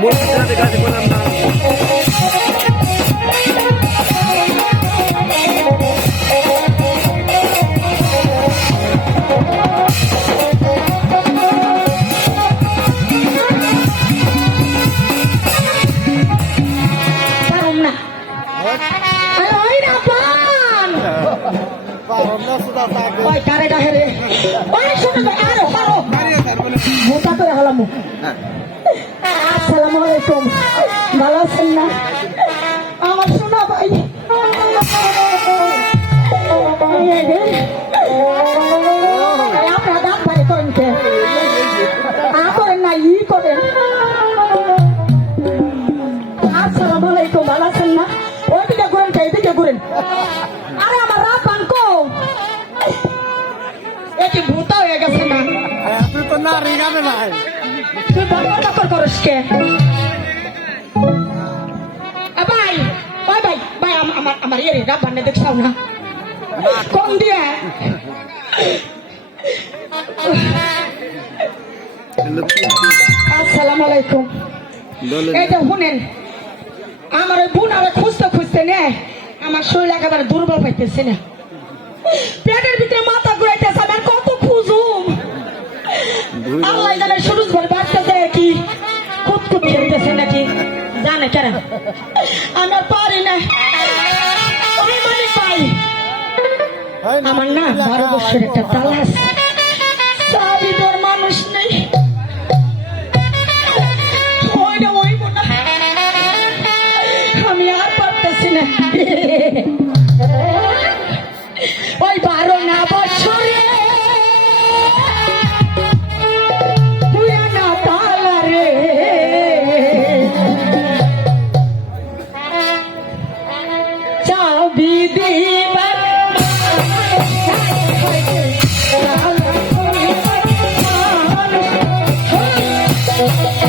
মুর্শিদাবাদ গাছ বললাম না ওই কারে ডাহে রে ওই শুনে তো পারো মোটা করে হলাম না। আমার শোনা ভাই আপনারা দাঁত ভাই। করেন কে আ করেন না ই করেন আসসালামু আলাইকুম ভালো আছেন না? ওইদিকে ঘুরেন এইদিকে ঘুরেন। আরে আমার রাত পানকো এটি ভূতা হয়ে গেছে না? তুই তো না রিগাবে নাই। তুই বকর বকর কে? আমার আমার ইয়ে রাত বান্নে দেখছাও না। কম দিয়ে। আসসালামু আলাইকুম। যে শুনেন আমার ওই বোন আমার খুঁজতে খুঁজতে নে আমার শরীর একেবারে দুর্বল পাইতেছে না। পেটের ভিতরে মাথা ঘুরাইতেছে আমার কত খুঁজুম আল্লাহ জানে সুরজ ভরে বাড়তেছে কি? কুতকুত খেলতেছে নাকি? জানে কেন আমি আর পারি না। ভাই আমার না বারো বছর একটা তালাস সাবিদের মানুষ নেই। আমি আর পারতেছি না। ওই বারো না বছরে Thank you.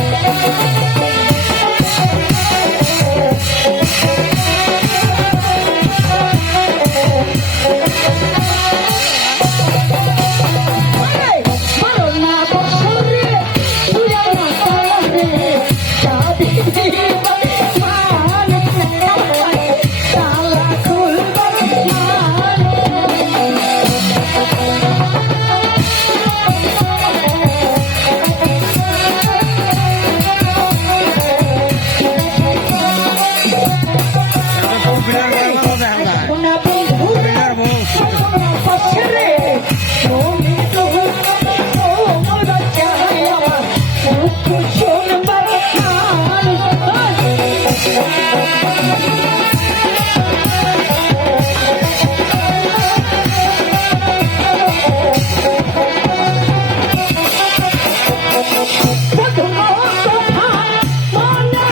Thank you.